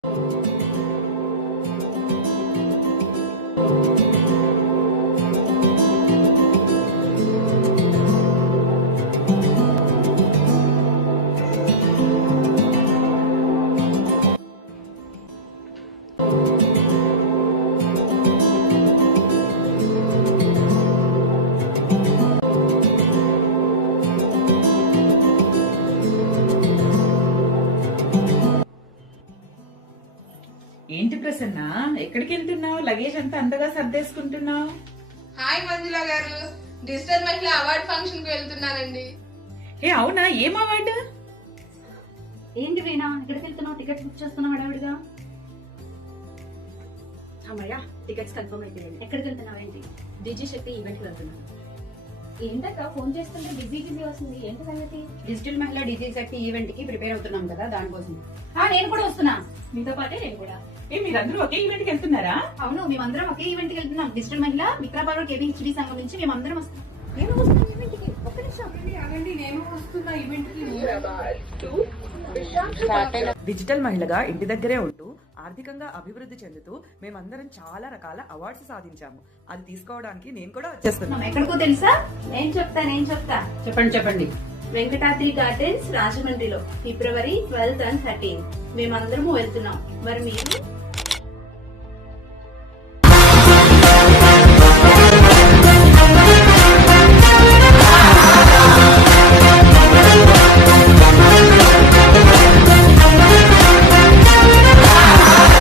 ఏంటి ప్రసన్న, ఎక్కడికి వెళ్తున్నావు? లగేజ్ అంతా అంతగా సర్దేసుకుంటున్నావు. హాయ్ మంజుల గారు, డిజిటల్ మహిళ అవార్డ్ ఫంక్షన్ కి వెళ్తున్నానండి. ఏ అవునా? ఏం అవార్డు? ఏంటి వీణా, ఎక్కడికి వెళ్తున్నావు? టికెట్స్ బుక్ చేస్తున్నావు హడావిడిగా? అమ్మయ్యా, టికెట్స్ కన్ఫర్మ్ అయిపోయింది. ఎక్కడికి వెళ్తున్నావు? ఏంటి? డిజి శక్తి ఈవెంట్ కి వెళ్తున్నాను. ఏంటక్క ఫోన్ చేస్తుంటే బిజీ వస్తుంది, ఏంటి సంగతి? డిజిటల్ మహిళా డిజి శక్తి ఈవెంట్ కి ప్రిపేర్ అవుతున్నాం కదా, దానికోసం. నేను కూడా వస్తున్నా. మీతో పాటే నేను కూడా. మీరందరూ ఒకే ఈవెంట్ కి వెళ్తున్నారా? అవును, మేమందరం ఒకే ఈవెంట్ కి వెళ్తున్నాం. డిజిటల్ మహిళ మిత్రాబాబు కేబిహెచ్డి సంఘం నుంచి మేమందరం వస్తున్నాం. నేను వస్తున్నా ఈవెంట్ కి. ఒక్క నిమిషం. నేను వస్తున్నా ఈవెంట్ కి. డిజిటల్ మహిళగా ఇంటి దగ్గరే ఉంటూ ఆర్థికంగా అభివృద్ధి చెందుతూ మేమందరం చాలా రకాల అవార్డ్స్ సాధించాము. అది తీసుకోవడానికి నేను కూడా వచ్చేస్తున్నాను. ఎక్కడికో తెలుసా? నేను చెప్తా. చెప్పండి. వెంకటాద్రి గార్డెన్స్ రాజమండ్రిలో February 12th and 13th మేమందరము వెళ్తున్నాం. మరి మీరు?